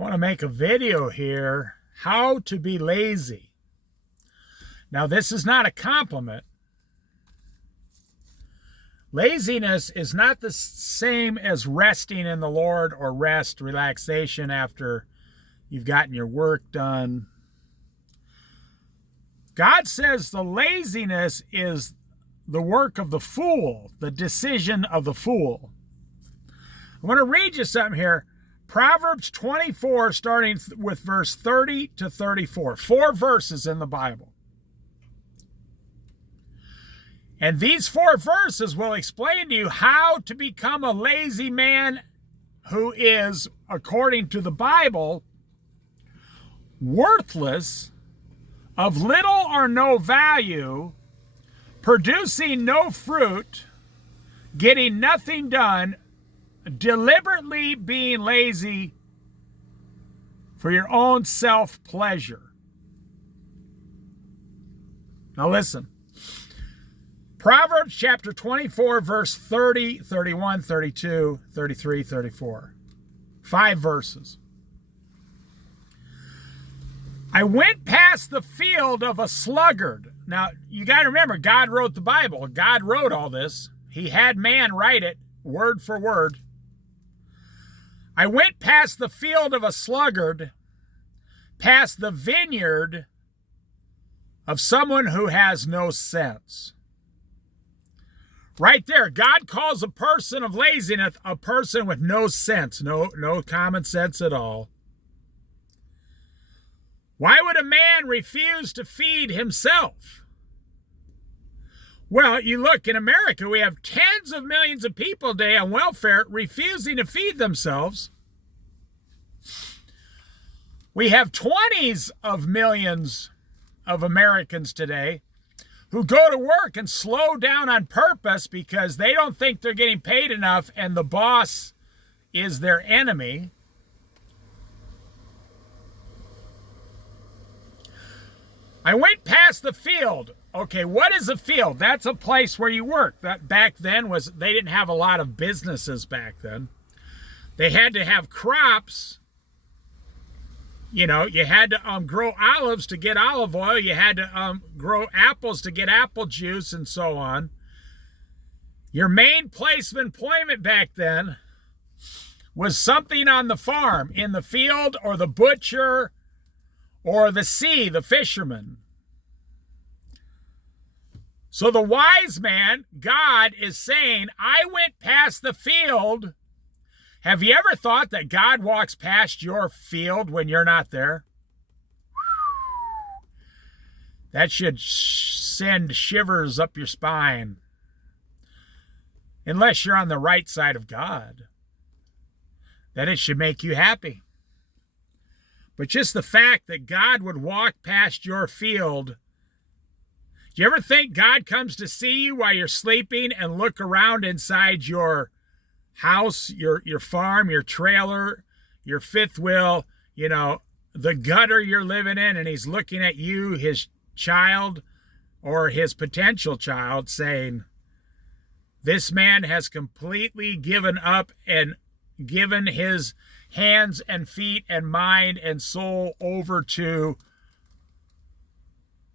I want to make a video here, how to be lazy. Now, this is not a compliment. Laziness is not the same as resting in the Lord or relaxation after you've gotten your work done. God says the laziness is the work of the fool, the decision of the fool. I want to read you something here. Proverbs 24, starting with verse 30 to 34. 4 verses in the Bible. And these 4 verses will explain to you how to become a lazy man who is, according to the Bible, worthless, of little or no value, producing no fruit, getting nothing done, deliberately being lazy for your own self-pleasure. Now listen. Proverbs chapter 24, verse 30, 31, 32, 33, 34. 5 verses. I went past the field of a sluggard. Now, you got to remember, God wrote the Bible. God wrote all this. He had man write it, word for word. I went past the field of a sluggard, past the vineyard of someone who has no sense. Right there, God calls a person of laziness a person with no sense, no common sense at all. Why would a man refuse to feed himself? Well, you look in America, we have tens of millions of people today on welfare refusing to feed themselves. We have 20s of millions of Americans today who go to work and slow down on purpose because they don't think they're getting paid enough and the boss is their enemy. I went past the field. Okay, what is a field? That's a place where you work. That back then they didn't have a lot of businesses back then. They had to have crops. You know, you had to grow olives to get olive oil. You had to grow apples to get apple juice and so on. Your main place of employment back then was something on the farm, in the field, or the butcher, or the sea, the fisherman. So the wise man, God, is saying, I went past the field. Have you ever thought that God walks past your field when you're not there? That should send shivers up your spine. Unless you're on the right side of God. Then it should make you happy. But just the fact that God would walk past your field. Do you ever think God comes to see you while you're sleeping and look around inside your house, your farm, your trailer, your fifth wheel, you know, the gutter you're living in, and he's looking at you, his child, or his potential child, saying, this man has completely given up and given his hands and feet and mind and soul over to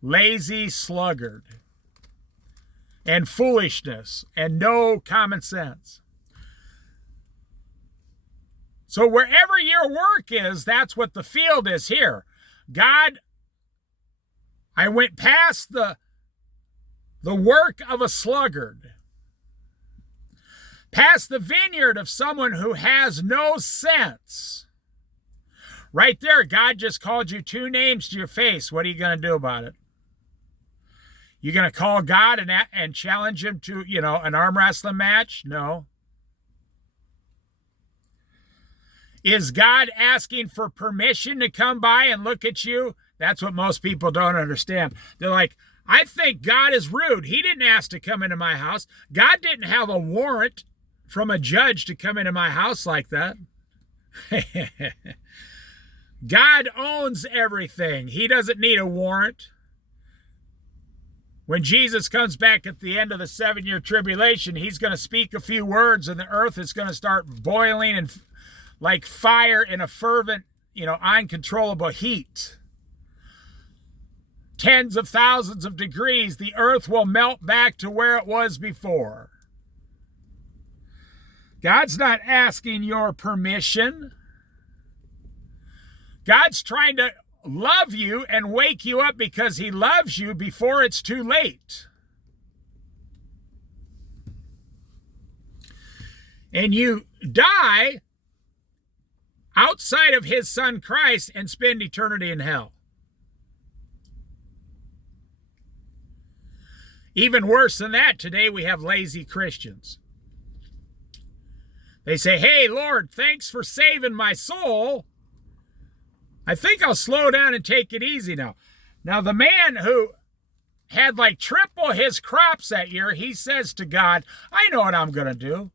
lazy sluggard and foolishness and no common sense. So wherever your work is, that's what the field is here. God, I went past the work of a sluggard, past the vineyard of someone who has no sense. Right there, God just called you 2 names to your face. What are you going to do about it? You going to call God and challenge him to, you know, an arm wrestling match? No. Is God asking for permission to come by and look at you? That's what most people don't understand. They're like, I think God is rude. He didn't ask to come into my house. God didn't have a warrant from a judge to come into my house like that. God owns everything. He doesn't need a warrant. When Jesus comes back at the end of the 7-year tribulation, he's going to speak a few words and the earth is going to start boiling and like fire in a fervent, uncontrollable heat. Tens of thousands of degrees, the earth will melt back to where it was before. God's not asking your permission. God's trying to love you and wake you up because he loves you before it's too late. And you die outside of his son Christ and spend eternity in hell. Even worse than that, today we have lazy Christians. They say, hey, Lord, thanks for saving my soul. I think I'll slow down and take it easy now. Now, the man who had like triple his crops that year, he says to God, I know what I'm going to do.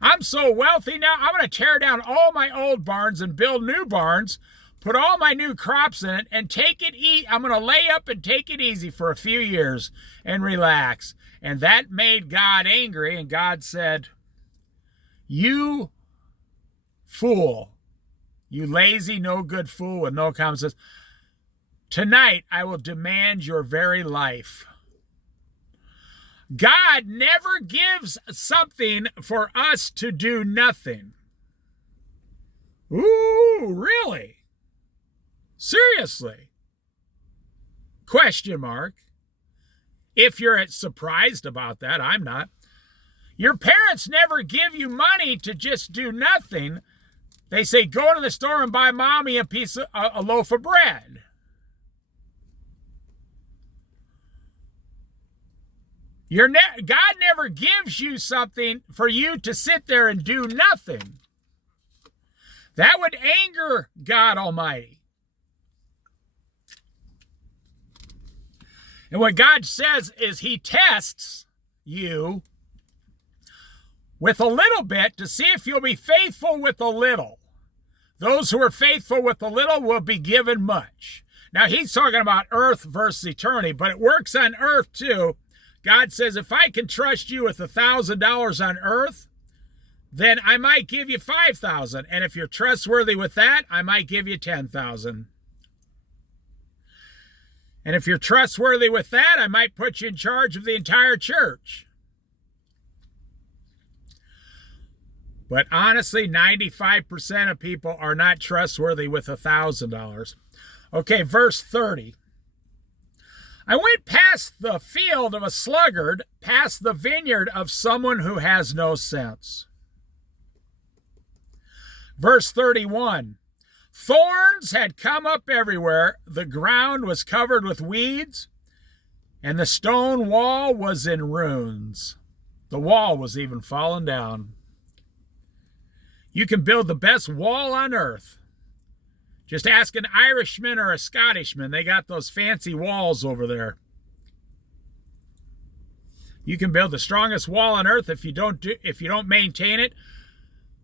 I'm so wealthy now, I'm going to tear down all my old barns and build new barns, put all my new crops in it, and take it easy. I'm going to lay up and take it easy for a few years and relax. And that made God angry, and God said, you fool, you lazy, no good fool with no common sense. Tonight, I will demand your very life. God never gives something for us to do nothing. Ooh, really? Seriously? Question mark. If you're surprised about that, I'm not. Your parents never give you money to just do nothing. They say, go to the store and buy mommy a loaf of bread. God never gives you something for you to sit there and do nothing. That would anger God Almighty. And what God says is he tests you with a little bit to see if you'll be faithful with a little. Those who are faithful with a little will be given much. Now, he's talking about earth versus eternity, but it works on earth too. God says, if I can trust you with $1,000 on earth, then I might give you $5,000. And if you're trustworthy with that, I might give you $10,000. And if you're trustworthy with that, I might put you in charge of the entire church. But honestly, 95% of people are not trustworthy with $1,000. Okay, verse 30. I went past the field of a sluggard, past the vineyard of someone who has no sense. Verse 31. Thorns had come up everywhere. The ground was covered with weeds, and the stone wall was in ruins. The wall was even fallen down. You can build the best wall on earth. Just ask an Irishman or a Scottishman. They got those fancy walls over there. You can build the strongest wall on earth if you don't maintain it.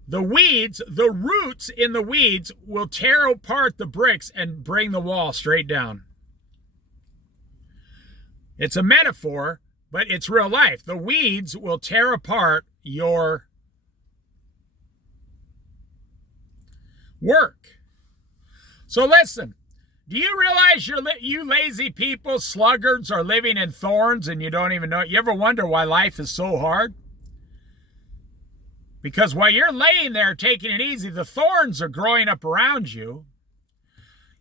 The weeds, the roots in the weeds will tear apart the bricks and bring the wall straight down. It's a metaphor, but it's real life. The weeds will tear apart your work. So listen, do you realize you lazy people, sluggards, are living in thorns and you don't even know it? You ever wonder why life is so hard? Because while you're laying there taking it easy, the thorns are growing up around you.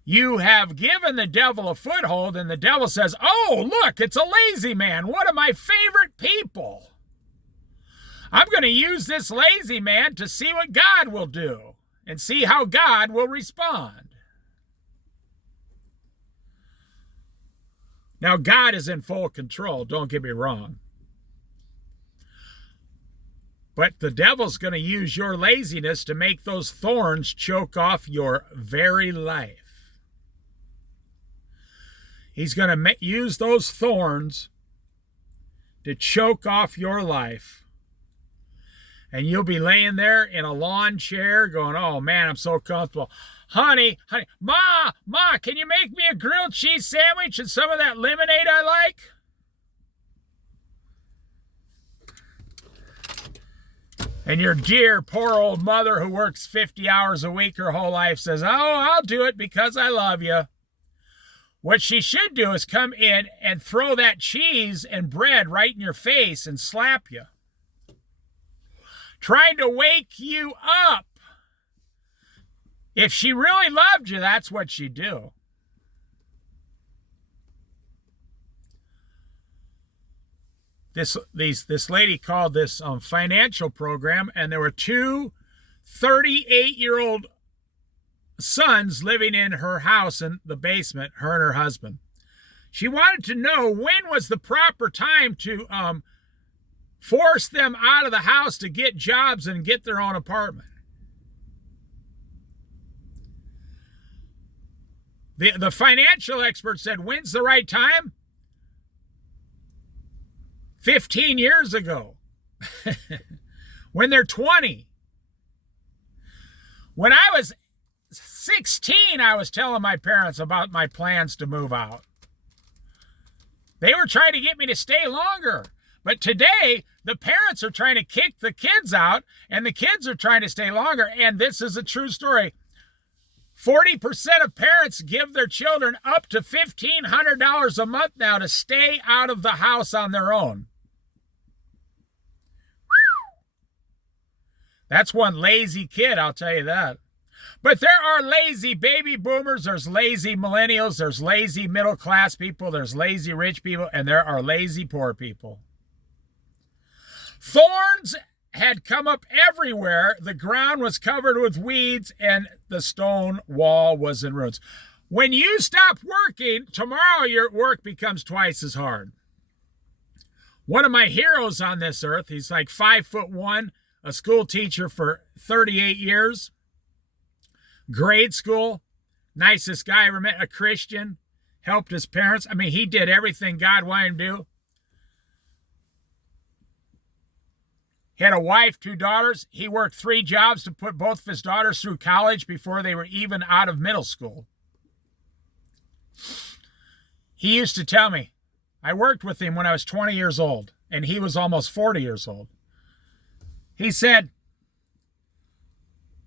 You have given the devil a foothold, and the devil says, oh, look, it's a lazy man, one of my favorite people. I'm going to use this lazy man to see what God will do and see how God will respond. Now, God is in full control, don't get me wrong. But the devil's going to use your laziness to make those thorns choke off your very life. He's going to use those thorns to choke off your life. And you'll be laying there in a lawn chair going, oh man, I'm so comfortable. Honey, Ma, can you make me a grilled cheese sandwich and some of that lemonade I like? And your dear poor old mother who works 50 hours a week her whole life says, oh, I'll do it because I love you. What she should do is come in and throw that cheese and bread right in your face and slap you, trying to wake you up. If she really loved you, that's what she'd do. This lady called this financial program, and there were two 38-year-old sons living in her house in the basement, her and her husband. She wanted to know when was the proper time to force them out of the house to get jobs and get their own apartment. The financial expert said, when's the right time? 15 years ago. When they're 20. When I was 16, I was telling my parents about my plans to move out. They were trying to get me to stay longer. But today, the parents are trying to kick the kids out, and the kids are trying to stay longer. And this is a true story. 40% of parents give their children up to $1,500 a month now to stay out of the house on their own. That's one lazy kid, I'll tell you that. But there are lazy baby boomers, there's lazy millennials, there's lazy middle class people, there's lazy rich people, and there are lazy poor people. Thorns had come up everywhere. The ground was covered with weeds, and the stone wall was in ruins. When you stop working, tomorrow your work becomes twice as hard. One of my heroes on this earth, he's like 5'1", a school teacher for 38 years, grade school, nicest guy I ever met, a Christian, helped his parents. I mean, he did everything God wanted him to do. He had a wife, 2 daughters. He worked 3 jobs to put both of his daughters through college before they were even out of middle school. He used to tell me, I worked with him when I was 20 years old, and he was almost 40 years old. He said,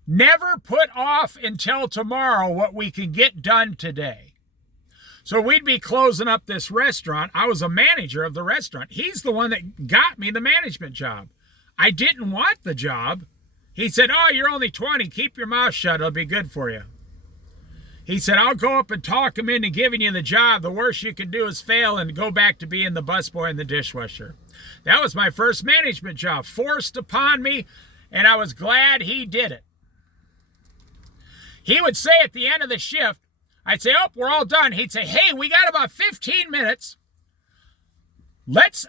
never put off until tomorrow what we can get done today. So we'd be closing up this restaurant. I was a manager of the restaurant. He's the one that got me the management job. I didn't want the job. He said, oh, you're only 20. Keep your mouth shut. It'll be good for you. He said, I'll go up and talk him into giving you the job. The worst you can do is fail and go back to being the busboy and the dishwasher. That was my first management job, forced upon me, and I was glad he did it. He would say at the end of the shift, I'd say, oh, we're all done. He'd say, hey, we got about 15 minutes. Let's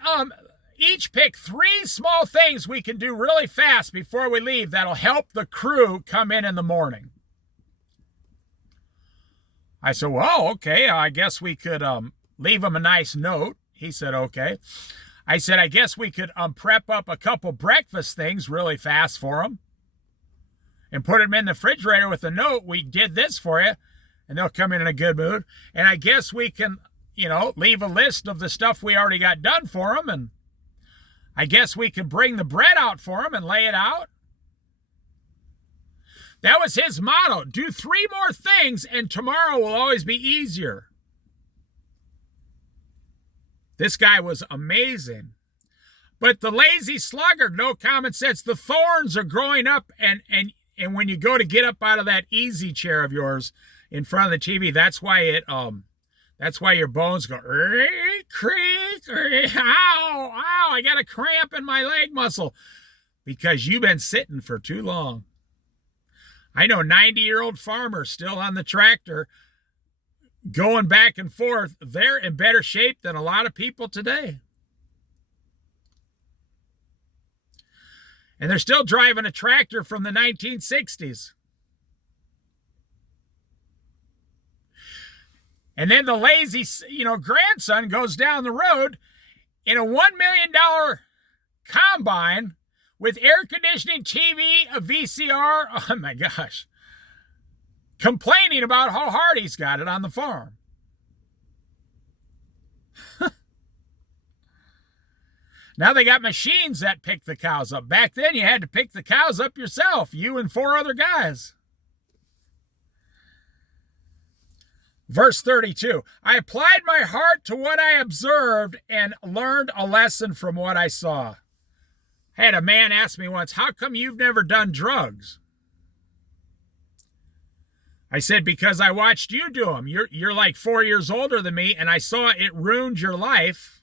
each pick 3 small things we can do really fast before we leave that'll help the crew come in the morning. I said, well, okay, I guess we could leave him a nice note. He said, okay. I said, I guess we could prep up a couple breakfast things really fast for him and put them in the refrigerator with a note. We did this for you, and they'll come in a good mood. And I guess we can, leave a list of the stuff we already got done for them, and I guess we can bring the bread out for him and lay it out. That was his motto. Do 3 more things and tomorrow will always be easier. This guy was amazing. But the lazy sluggard, no common sense. The thorns are growing up, and when you go to get up out of that easy chair of yours in front of the TV, that's why your bones go creak, ow, I got a cramp in my leg muscle because you've been sitting for too long. I know 90-year-old farmers still on the tractor going back and forth. They're in better shape than a lot of people today. And they're still driving a tractor from the 1960s. And then the lazy, grandson goes down the road in a $1 million combine with air conditioning, TV, a VCR, oh my gosh, complaining about how hard he's got it on the farm. Now they got machines that pick the cows up. Back then you had to pick the cows up yourself, you and 4 other guys. Verse 32, I applied my heart to what I observed and learned a lesson from what I saw. I had a man ask me once, how come you've never done drugs? I said, because I watched you do them. You're like 4 years older than me, and I saw it ruined your life.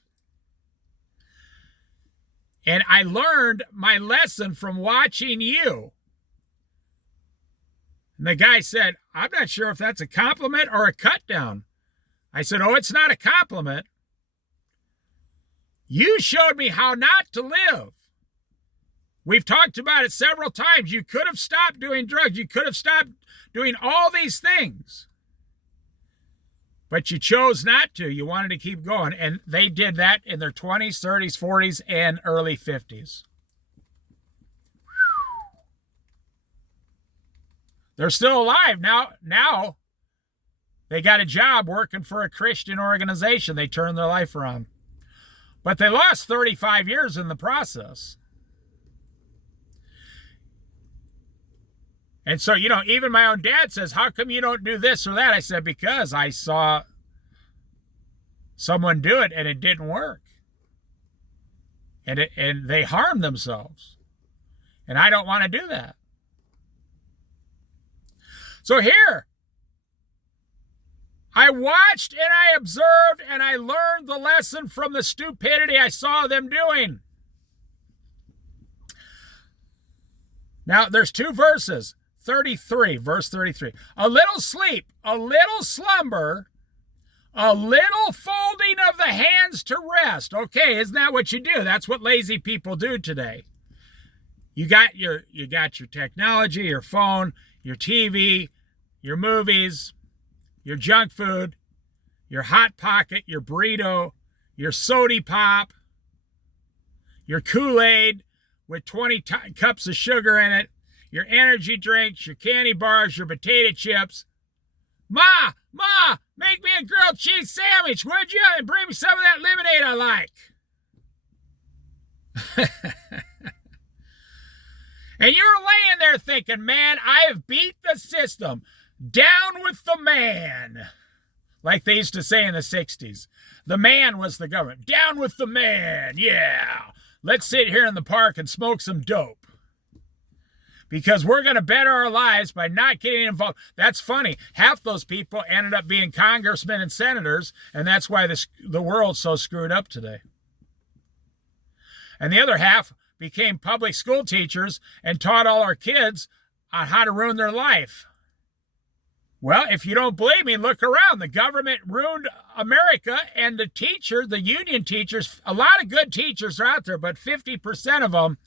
And I learned my lesson from watching you. And the guy said, I'm not sure if that's a compliment or a cut down. I said, oh, it's not a compliment. You showed me how not to live. We've talked about it several times. You could have stopped doing drugs. You could have stopped doing all these things. But you chose not to. You wanted to keep going. And they did that in their 20s, 30s, 40s, and early 50s. They're still alive. Now they got a job working for a Christian organization. They turned their life around. But they lost 35 years in the process. And so, even my own dad says, how come you don't do this or that? I said, because I saw someone do it and it didn't work. And they harmed themselves. And I don't want to do that. So here, I watched and I observed and I learned the lesson from the stupidity I saw them doing. Now, there's 2 verses. 33, verse 33. A little sleep, a little slumber, a little folding of the hands to rest. Okay, isn't that what you do? That's what lazy people do today. You got your technology, your phone, your TV, your movies, your junk food, your Hot Pocket, your burrito, your Sody Pop, your Kool-Aid with 20 cups of sugar in it, your energy drinks, your candy bars, your potato chips. Ma, make me a grilled cheese sandwich, would you? And bring me some of that lemonade I like. And you're laying there thinking, man, I have beat the system. Down with the man. Like they used to say in the 60s. The man was the government. Down with the man, yeah. Let's sit here in the park and smoke some dope. Because we're going to better our lives by not getting involved. That's funny. Half those people ended up being congressmen and senators, and that's why the world's so screwed up today. And the other half became public school teachers and taught all our kids on how to ruin their life. Well, if you don't believe me, look around. The government ruined America, and the union teachers, a lot of good teachers are out there, but 50% of them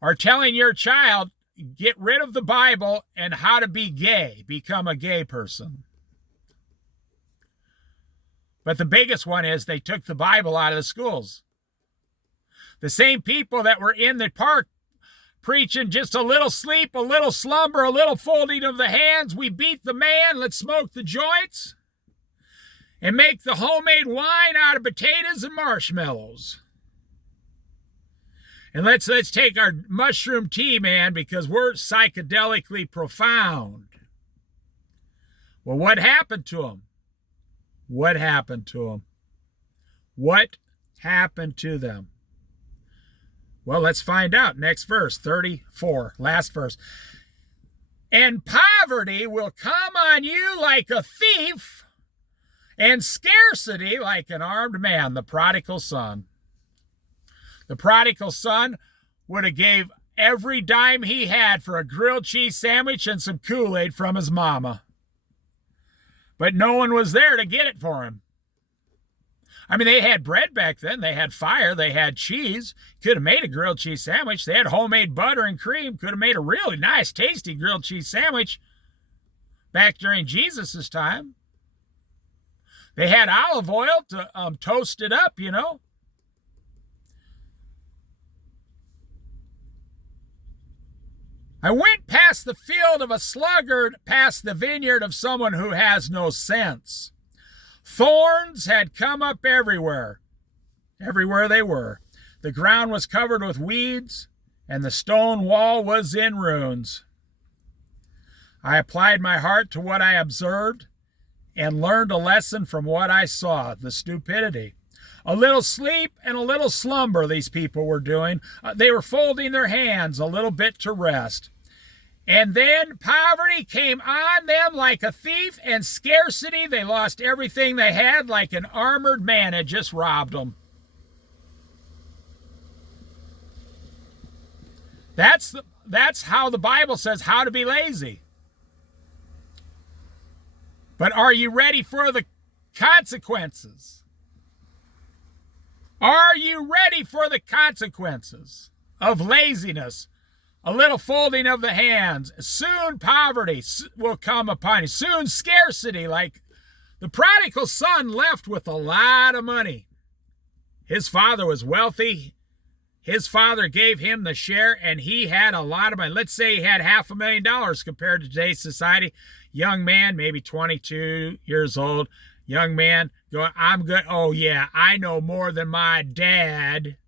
are telling your child, get rid of the Bible and how to be gay, become a gay person. But the biggest one is they took the Bible out of the schools. The same people that were in the park preaching just a little sleep, a little slumber, a little folding of the hands. We beat the man. Let's smoke the joints and make the homemade wine out of potatoes and marshmallows. And let's take our mushroom tea, man, because we're psychedelically profound. Well, what happened to them? What happened to them? What happened to them? Well, let's find out. Next verse, 34, last verse. And poverty will come on you like a thief, and scarcity like an armed man, the prodigal son. The prodigal son would have gave every dime he had for a grilled cheese sandwich and some Kool-Aid from his mama. But no one was there to get it for him. I mean, they had bread back then. They had fire. They had cheese. Could have made a grilled cheese sandwich. They had homemade butter and cream. Could have made a really nice, tasty grilled cheese sandwich back during Jesus' time. They had olive oil to toast it up, I went past the field of a sluggard, past the vineyard of someone who has no sense. Thorns had come up everywhere they were. The ground was covered with weeds, and the stone wall was in ruins. I applied my heart to what I observed and learned a lesson from what I saw, the stupidity. A little sleep and a little slumber these people were doing. They were folding their hands a little bit to rest. And then poverty came on them like a thief, and scarcity, they lost everything they had like an armored man had just robbed them. That's how the Bible says how to be lazy. But are you ready for the consequences? Are you ready for the consequences of laziness? A little folding of the hands. Soon poverty will come upon you. Soon scarcity, like the prodigal son left with a lot of money. His father was wealthy. His father gave him the share, and he had a lot of money. Let's say he had $500,000 compared to today's society. Young man, maybe 22 years old. Young man going, I'm good. Oh, yeah, I know more than my dad.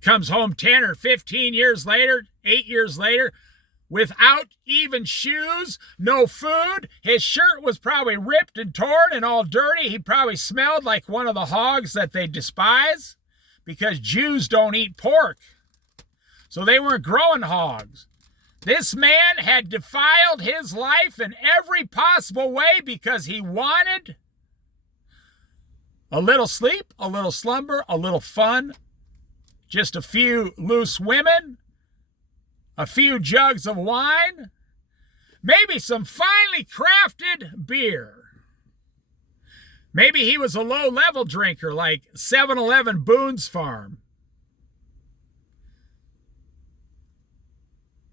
Comes home 10 or 15 years later, 8 years later, without even shoes, no food. His shirt was probably ripped and torn and all dirty. He probably smelled like one of the hogs that they despise, because Jews don't eat pork. So they weren't growing hogs. This man had defiled his life in every possible way because he wanted a little sleep, a little slumber, a little fun, just a few loose women, a few jugs of wine, maybe some finely crafted beer. Maybe he was a low-level drinker like 7-Eleven Boone's Farm.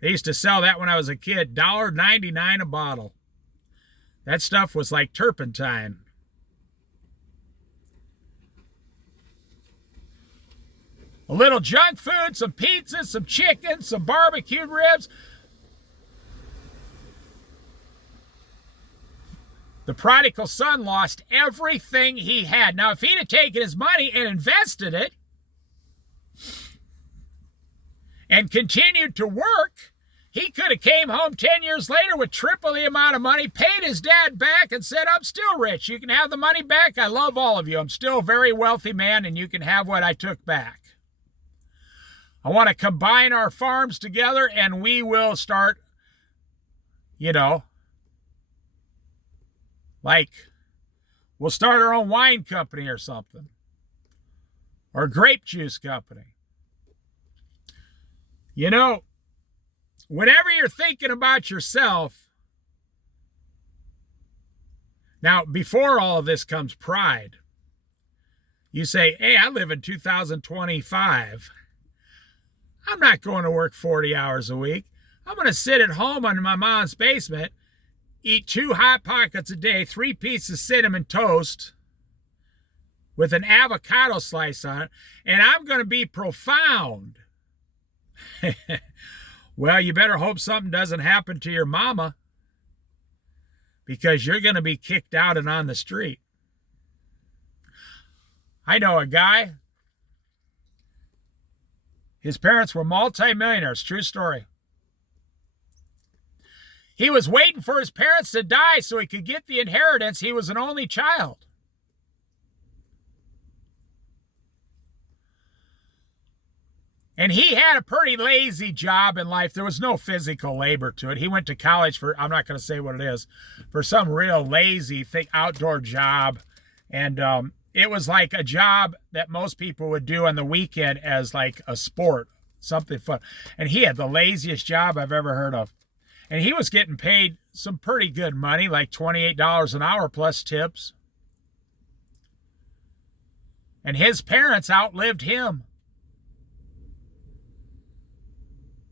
They used to sell that when I was a kid, $1.99 a bottle. That stuff was like turpentine. A little junk food, some pizza, some chicken, some barbecued ribs. The prodigal son lost everything he had. Now, if he'd have taken his money and invested it and continued to work, he could have came home 10 years later with triple the amount of money, paid his dad back, and said, I'm still rich. You can have the money back. I love all of you. I'm still a very wealthy man, and you can have what I took back. I want to combine our farms together, and we will start, like we'll start our own wine company or something, or grape juice company. Whenever you're thinking about yourself, now before all of this comes pride. You say, hey, I live in 2025. I'm not going to work 40 hours a week. I'm going to sit at home in my mom's basement, eat 2 Hot Pockets a day, 3 pieces of cinnamon toast with an avocado slice on it, and I'm going to be profound. Well, you better hope something doesn't happen to your mama, because you're going to be kicked out and on the street. I know a guy. His parents were multimillionaires. True story. He was waiting for his parents to die so he could get the inheritance. He was an only child. And he had a pretty lazy job in life. There was no physical labor to it. He went to college for, I'm not going to say what it is, for some real lazy outdoor job. And it was like a job that most people would do on the weekend as like a sport, something fun. And he had the laziest job I've ever heard of. And he was getting paid some pretty good money, like $28 an hour plus tips. And his parents outlived him.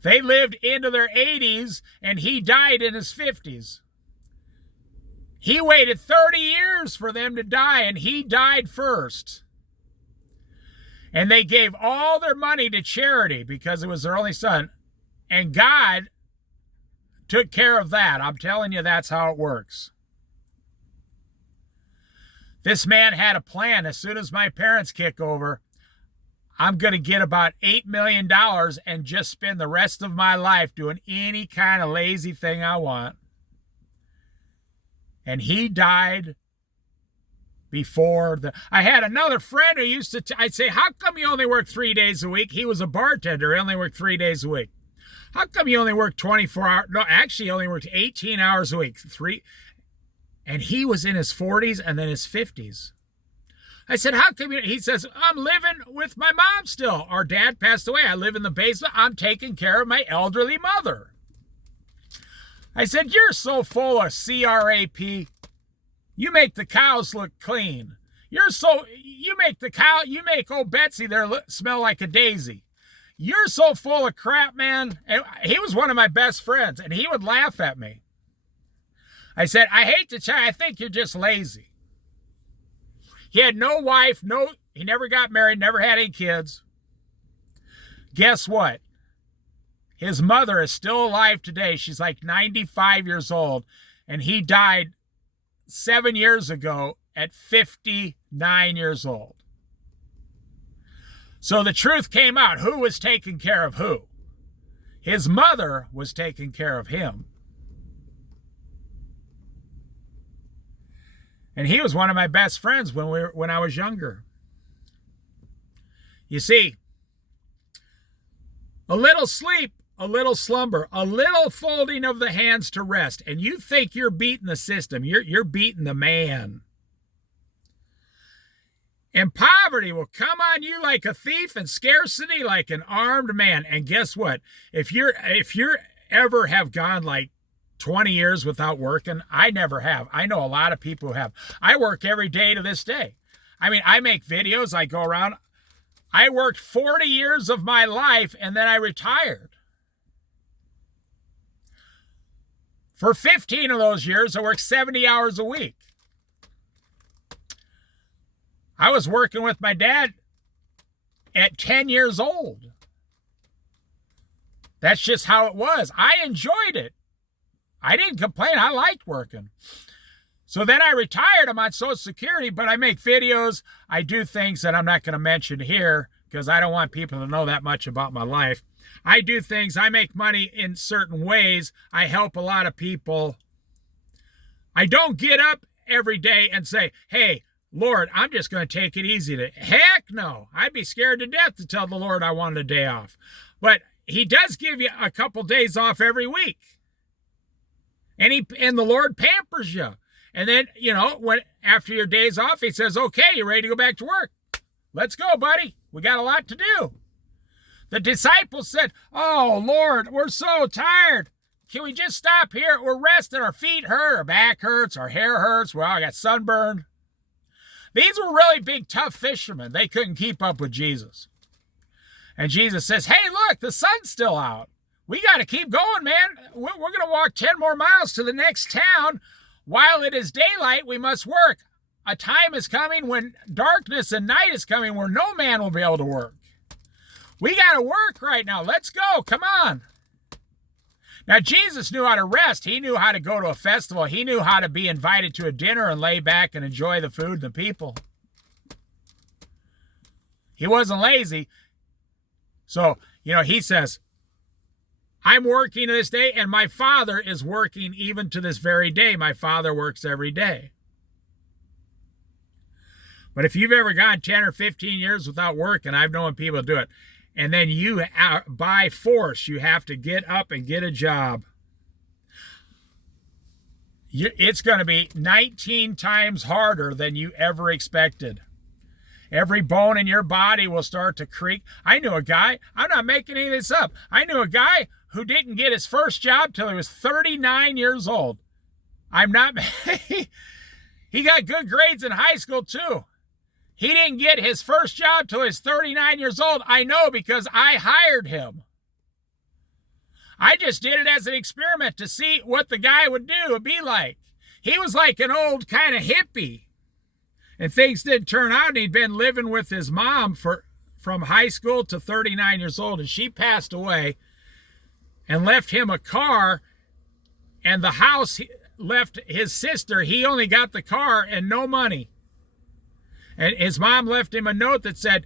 They lived into their 80s, and he died in his 50s. He waited 30 years for them to die, and he died first. And they gave all their money to charity because it was their only son. And God took care of that. I'm telling you, that's how it works. This man had a plan. As soon as my parents kick over, I'm going to get about $8 million and just spend the rest of my life doing any kind of lazy thing I want. And he died before I had another friend who used to, I'd say, how come you only work 3 days a week? He was a bartender. He only worked 3 days a week. How come you only work 24 hours? No, actually, he only worked 18 hours a week. And he was in his 40s and then his 50s. I said, how come you? He says, I'm living with my mom still. Our dad passed away. I live in the basement. I'm taking care of my elderly mother. I said, you're so full of crap. You make the cows look clean. You make old Betsy there smell like a daisy. You're so full of crap, man. And he was one of my best friends, and he would laugh at me. I said, I hate to tell you, I think you're just lazy. He had no wife, he never got married, never had any kids. Guess what? His mother is still alive today. She's like 95 years old, and he died 7 years ago at 59 years old. So the truth came out. Who was taking care of who? His mother was taking care of him. And he was one of my best friends when I was younger. You see, a little sleep, a little slumber, a little folding of the hands to rest, and you think you're beating the system. You're beating the man. And poverty will come on you like a thief, and scarcity like an armed man. And guess what? If you're ever have gone like 20 years without working, I never have. I know a lot of people who have. I work every day to this day. I mean, I make videos. I go around. I worked 40 years of my life, and then I retired. For 15 of those years, I worked 70 hours a week. I was working with my dad at 10 years old. That's just how it was. I enjoyed it. I didn't complain. I liked working. So then I retired. I'm on Social Security, but I make videos. I do things that I'm not going to mention here because I don't want people to know that much about my life. I do things. I make money in certain ways. I help a lot of people. I don't get up every day and say, hey, Lord, I'm just going to take it easy today. Heck no. I'd be scared to death to tell the Lord I wanted a day off. But he does give you a couple days off every week. And the Lord pampers you. And then, after your day's off, he says, okay, you ready to go back to work? Let's go, buddy. We got a lot to do. The disciples said, oh, Lord, we're so tired. Can we just stop here? We're resting. Our feet hurt. Our back hurts. Our hair hurts. Well, I got sunburned. These were really big, tough fishermen. They couldn't keep up with Jesus. And Jesus says, hey, look, the sun's still out. We got to keep going, man. We're going to walk 10 more miles to the next town. While it is daylight, we must work. A time is coming when darkness and night is coming where no man will be able to work. We got to work right now. Let's go. Come on. Now, Jesus knew how to rest. He knew how to go to a festival. He knew how to be invited to a dinner and lay back and enjoy the food and the people. He wasn't lazy. So, he says, I'm working this day, and my Father is working even to this very day. My Father works every day. But if you've ever gone 10 or 15 years without work, and I've known people do it, and then you, by force, you have to get up and get a job, it's going to be 19 times harder than you ever expected. Every bone in your body will start to creak. I knew a guy, I'm not making any of this up. I knew a guy who didn't get his first job till he was 39 years old. He got good grades in high school too. He didn't get his first job till he was 39 years old. I know because I hired him. I just did it as an experiment to see what the guy would be like. He was like an old kind of hippie. And things didn't turn out, and he'd been living with his mom from high school to 39 years old, and she passed away and left him a car, and the house left his sister. He only got the car and no money. And his mom left him a note that said,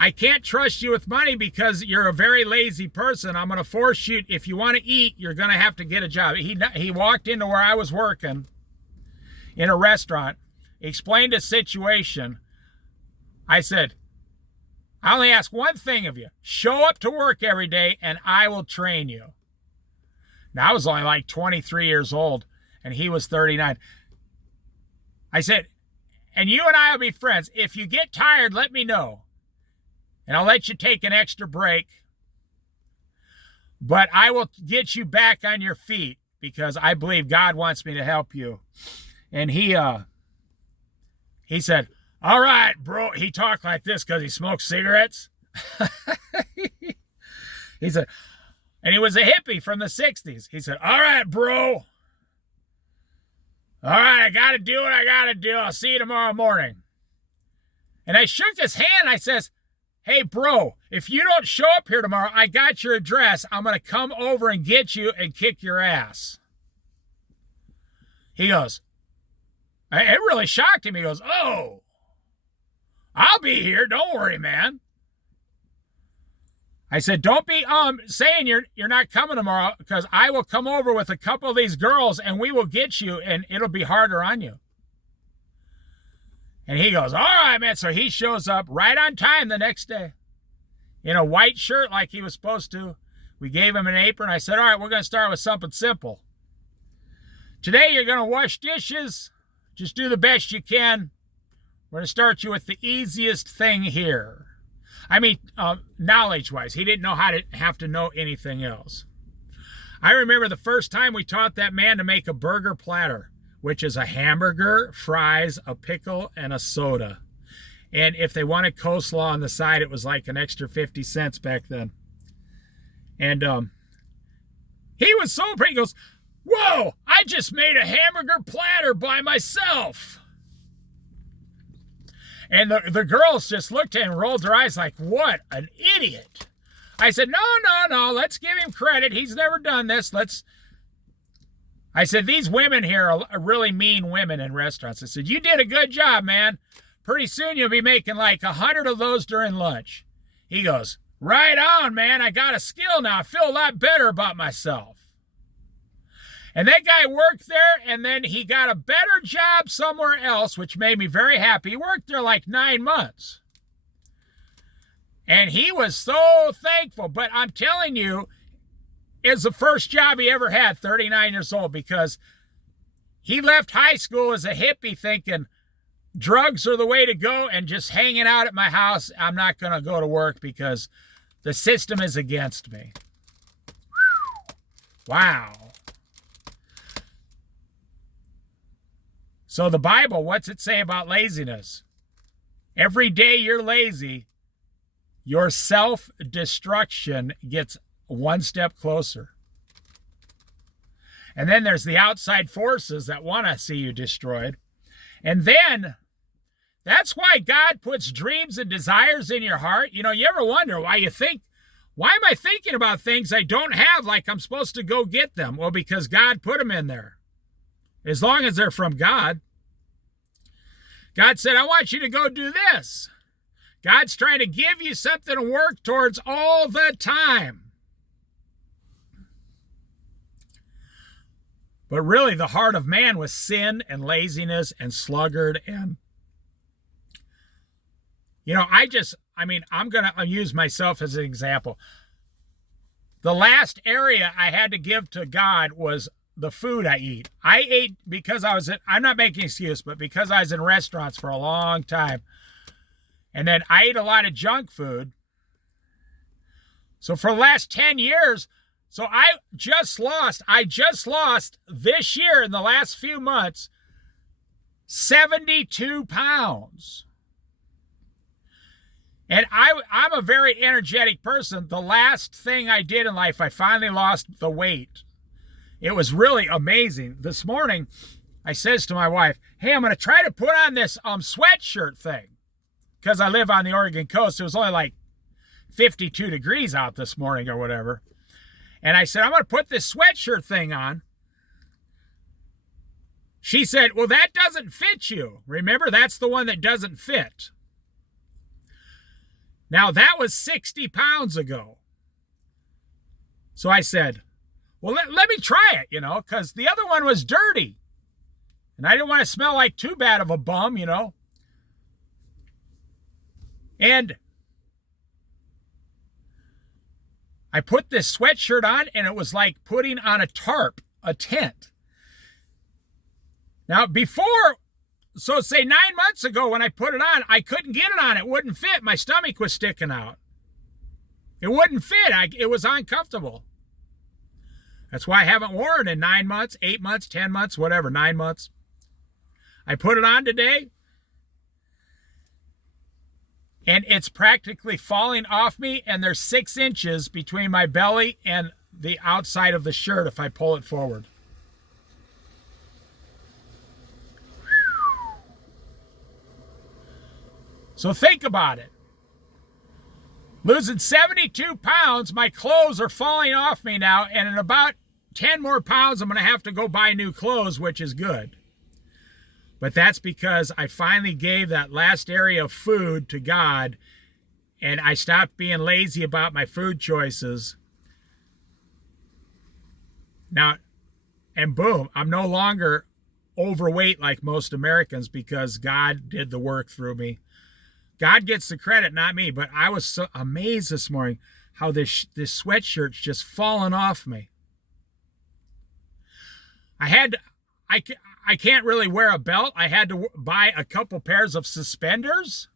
I can't trust you with money because you're a very lazy person. I'm going to force you. If you want to eat, you're going to have to get a job. He walked into where I was working in a restaurant, explained his situation. I said, I only ask one thing of you. Show up to work every day and I will train you. Now, I was only like 23 years old and he was 39. I said, and you and I will be friends. If you get tired, let me know. And I'll let you take an extra break. But I will get you back on your feet because I believe God wants me to help you. And he said, all right, bro. He talked like this because he smoked cigarettes. He said, and he was a hippie from the 60s. He said, all right, bro. All right, I got to do what I got to do. I'll see you tomorrow morning. And I shook his hand. I says, hey, bro, if you don't show up here tomorrow, I got your address. I'm going to come over and get you and kick your ass. He goes, it really shocked him. He goes, oh, I'll be here. Don't worry, man. I said, don't be saying you're not coming tomorrow because I will come over with a couple of these girls and we will get you and it'll be harder on you. And he goes, all right, man. So he shows up right on time the next day in a white shirt like he was supposed to. We gave him an apron. I said, all right, we're going to start with something simple. Today you're going to wash dishes. Just do the best you can. We're going to start you with the easiest thing here. I mean, knowledge-wise. He didn't know how to have to know anything else. I remember the first time we taught that man to make a burger platter, which is a hamburger, fries, a pickle, and a soda. And if they wanted coleslaw on the side, it was like an extra 50 cents back then. And he was so pretty. He goes, whoa, I just made a hamburger platter by myself. And the girls just looked at him and rolled their eyes like, what an idiot. I said, no, let's give him credit. He's never done this. I said, these women here are really mean women in restaurants. I said, you did a good job, man. Pretty soon you'll be making like 100 of those during lunch. He goes, right on, man. I got a skill now. I feel a lot better about myself. And that guy worked there, and then he got a better job somewhere else, which made me very happy. He worked there like 9 months. And he was so thankful. But I'm telling you, it's the first job he ever had, 39 years old, because he left high school as a hippie thinking drugs are the way to go and just hanging out at my house. I'm not going to go to work because the system is against me. Wow. So the Bible, what's it say about laziness? Every day you're lazy, your self-destruction gets one step closer. And then there's the outside forces that want to see you destroyed. And then that's why God puts dreams and desires in your heart. You know, you ever wonder why am I thinking about things I don't have like I'm supposed to go get them? Well, because God put them in there. As long as they're from God. God said, I want you to go do this. God's trying to give you something to work towards all the time. But really, the heart of man was sin and laziness and sluggard. And, you know, I'm going to use myself as an example. The last area I had to give to God was the food I eat. I ate because I'm not making an excuse, but because I was in restaurants for a long time. And then I ate a lot of junk food. So for the last 10 years, I just lost this year in the last few months, 72 pounds. And I'm a very energetic person. The last thing I did in life, I finally lost the weight. It was really amazing. This morning, I says to my wife, hey, I'm going to try to put on this sweatshirt thing. Because I live on the Oregon coast. It was only like 52 degrees out this morning or whatever. And I said, I'm going to put this sweatshirt thing on. She said, well, that doesn't fit you. Remember, that's the one that doesn't fit. Now, that was 60 pounds ago. So I said, well, let me try it, because the other one was dirty. And I didn't want to smell like too bad of a bum, And I put this sweatshirt on, and it was like putting on a tarp, a tent. Now, so say 9 months ago when I put it on, I couldn't get it on. It wouldn't fit. My stomach was sticking out. It wouldn't fit. It was uncomfortable. That's why I haven't worn it in 9 months, 8 months, 10 months, whatever, 9 months. I put it on today, and it's practically falling off me, and there's 6 inches between my belly and the outside of the shirt if I pull it forward. So think about it. Losing 72 pounds, my clothes are falling off me now, and in about 10 more pounds, I'm going to have to go buy new clothes, which is good. But that's because I finally gave that last area of food to God, and I stopped being lazy about my food choices. Now, and boom, I'm no longer overweight like most Americans because God did the work through me. God gets the credit, not me, but I was so amazed this morning how this sweatshirt's just fallen off me. I can't really wear a belt. I had to buy a couple pairs of suspenders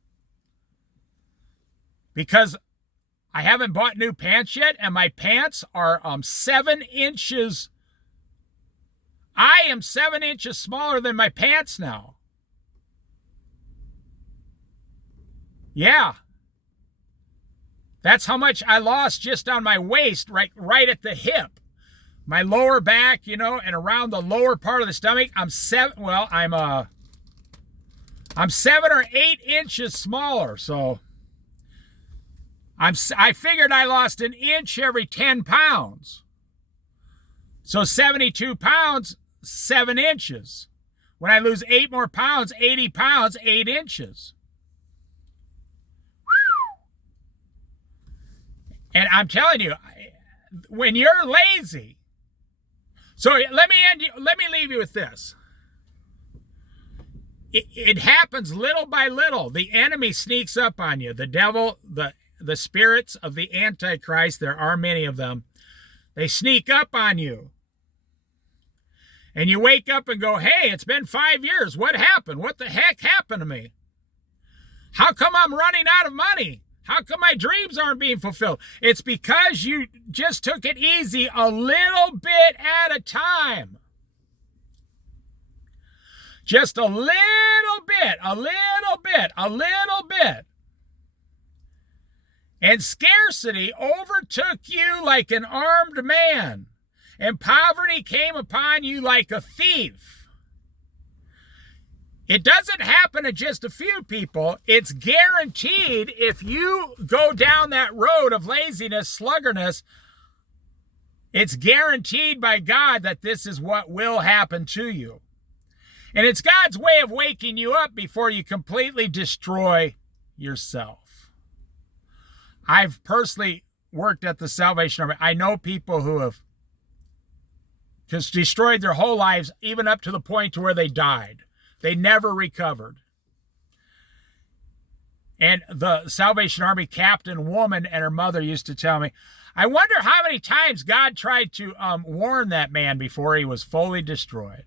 because I haven't bought new pants yet, and my pants are 7 inches. I am 7 inches smaller than my pants now. Yeah. That's how much I lost just on my waist, right at the hip. My lower back, and around the lower part of the stomach, I'm 7 or 8 inches smaller. So I figured I lost an inch every 10 pounds. So 72 pounds, 7 inches. When I lose 8 more pounds, 80 pounds, 8 inches. And I'm telling you, when you're lazy, so let me leave you with this. It happens little by little. The enemy sneaks up on you. The devil, the spirits of the Antichrist, there are many of them. They sneak up on you. And you wake up and go, hey, it's been 5 years. What happened? What the heck happened to me? How come I'm running out of money? How come my dreams aren't being fulfilled? It's because you just took it easy a little bit at a time. Just a little bit, a little bit, a little bit. And scarcity overtook you like an armed man, and poverty came upon you like a thief. It doesn't happen to just a few people. It's guaranteed if you go down that road of laziness, sluggardness, it's guaranteed by God that this is what will happen to you. And it's God's way of waking you up before you completely destroy yourself. I've personally worked at the Salvation Army. I know people who have just destroyed their whole lives, even up to the point to where they died. They never recovered. And the Salvation Army captain woman and her mother used to tell me, I wonder how many times God tried to warn that man before he was fully destroyed.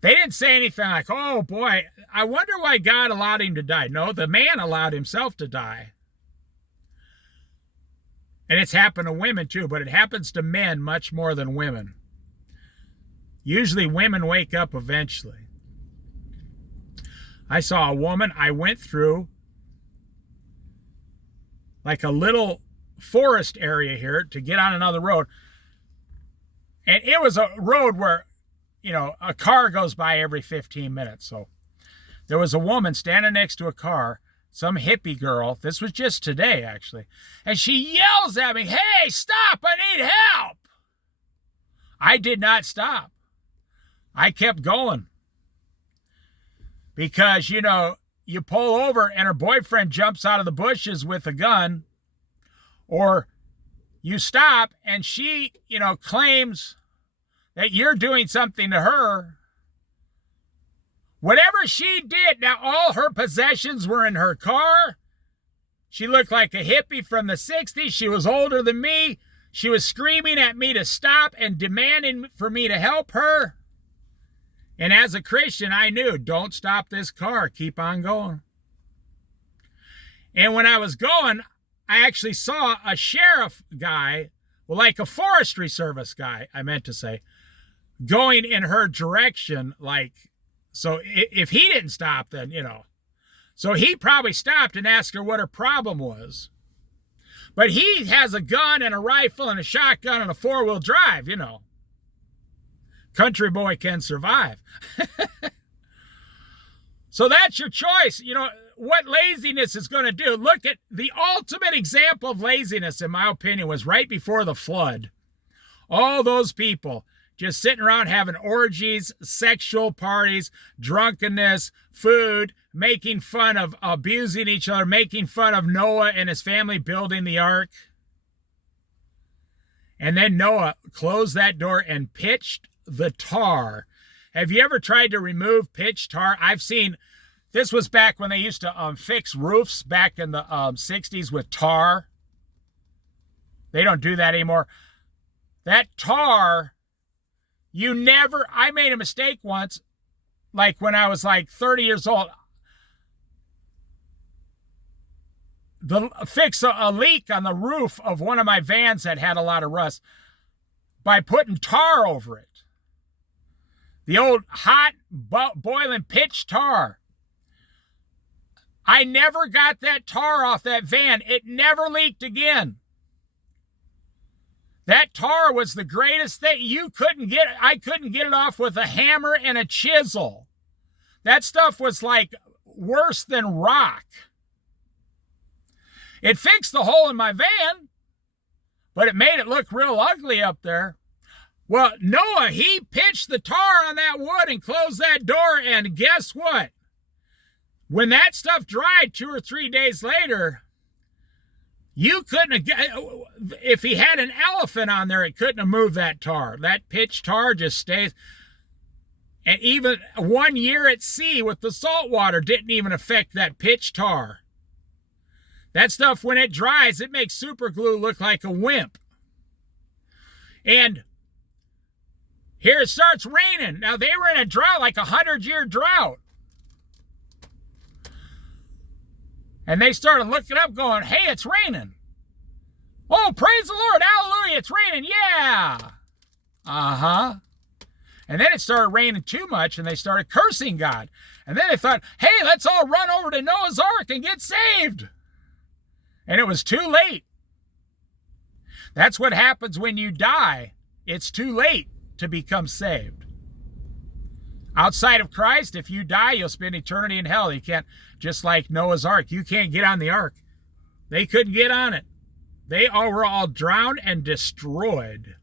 They didn't say anything like, oh boy, I wonder why God allowed him to die. No, the man allowed himself to die. And it's happened to women too, but it happens to men much more than women. Usually women wake up eventually. I saw a woman, I went through like a little forest area here to get on another road. And it was a road where, a car goes by every 15 minutes. So there was a woman standing next to a car, some hippie girl. This was just today, actually. And she yells at me, hey, stop, I need help. I did not stop. I kept going. Because, you know, you pull over and her boyfriend jumps out of the bushes with a gun, or you stop and she, you know, claims that you're doing something to her. Whatever she did, now all her possessions were in her car. She looked like a hippie from the 60s. She was older than me. She was screaming at me to stop and demanding for me to help her. And as a Christian, I knew, don't stop this car. Keep on going. And when I was going, I actually saw a sheriff guy, well, like a forestry service guy, I meant to say, going in her direction. Like, so if he didn't stop, then, you know. So he probably stopped and asked her what her problem was. But he has a gun and a rifle and a shotgun and a four-wheel drive, you know. Country boy can survive. So that's your choice. You know, what laziness is going to do. Look at the ultimate example of laziness, in my opinion, was right before the flood. All those people just sitting around having orgies, sexual parties, drunkenness, food, making fun of abusing each other, making fun of Noah and his family building the ark. And then Noah closed that door and pitched the tar. Have you ever tried to remove pitch tar? I've seen, this was back when they used to fix roofs back in the 60s with tar. They don't do that anymore. That tar, I made a mistake once, like when I was like 30 years old. Fix a leak on the roof of one of my vans that had a lot of rust by putting tar over it. The old hot, boiling pitch tar. I never got that tar off that van. It never leaked again. That tar was the greatest thing. I couldn't get it off with a hammer and a chisel. That stuff was like worse than rock. It fixed the hole in my van, but it made it look real ugly up there. Well, Noah, he pitched the tar on that wood and closed that door, and guess what? When that stuff dried 2 or 3 days later, you couldn't have, if he had an elephant on there, it couldn't have moved that tar. That pitch tar just stays. And even 1 year at sea with the salt water didn't even affect that pitch tar. That stuff, when it dries, it makes super glue look like a wimp. And here it starts raining. Now, they were in a drought, like 100-year drought. And they started looking up going, hey, it's raining. Oh, praise the Lord, hallelujah, it's raining, yeah. Uh-huh. And then it started raining too much, and they started cursing God. And then they thought, hey, let's all run over to Noah's Ark and get saved. And it was too late. That's what happens when you die. It's too late to become saved. Outside of Christ, if you die, you'll spend eternity in hell. You can't, just like Noah's Ark, you can't get on the ark. They couldn't get on it. They were all drowned and destroyed.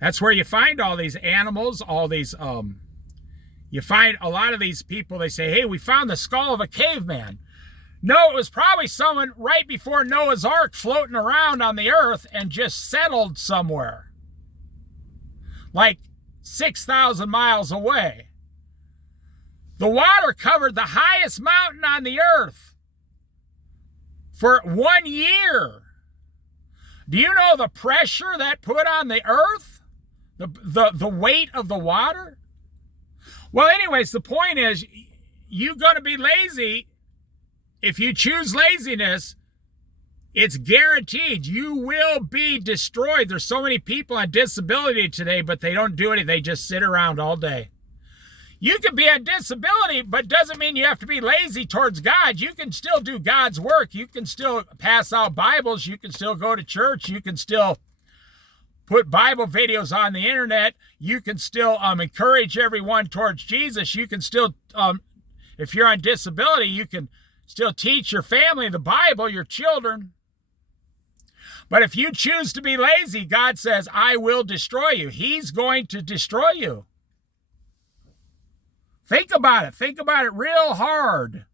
That's where you find all these animals, all these, you find a lot of these people, they say, hey, we found the skull of a caveman. No, it was probably someone right before Noah's Ark floating around on the earth and just settled somewhere. Like 6,000 miles away. The water covered the highest mountain on the earth for 1 year. Do you know the pressure that put on the earth? The weight of the water? Well, anyways, the point is, you're going to be lazy. If you choose laziness, it's guaranteed you will be destroyed. There's so many people on disability today, but they don't do anything. They just sit around all day. You can be on disability, but doesn't mean you have to be lazy towards God. You can still do God's work. You can still pass out Bibles. You can still go to church. You can still put Bible videos on the internet. You can still encourage everyone towards Jesus. You can still, if you're on disability, you can still teach your family the Bible, your children. But if you choose to be lazy, God says, I will destroy you. He's going to destroy you. Think about it. Think about it real hard.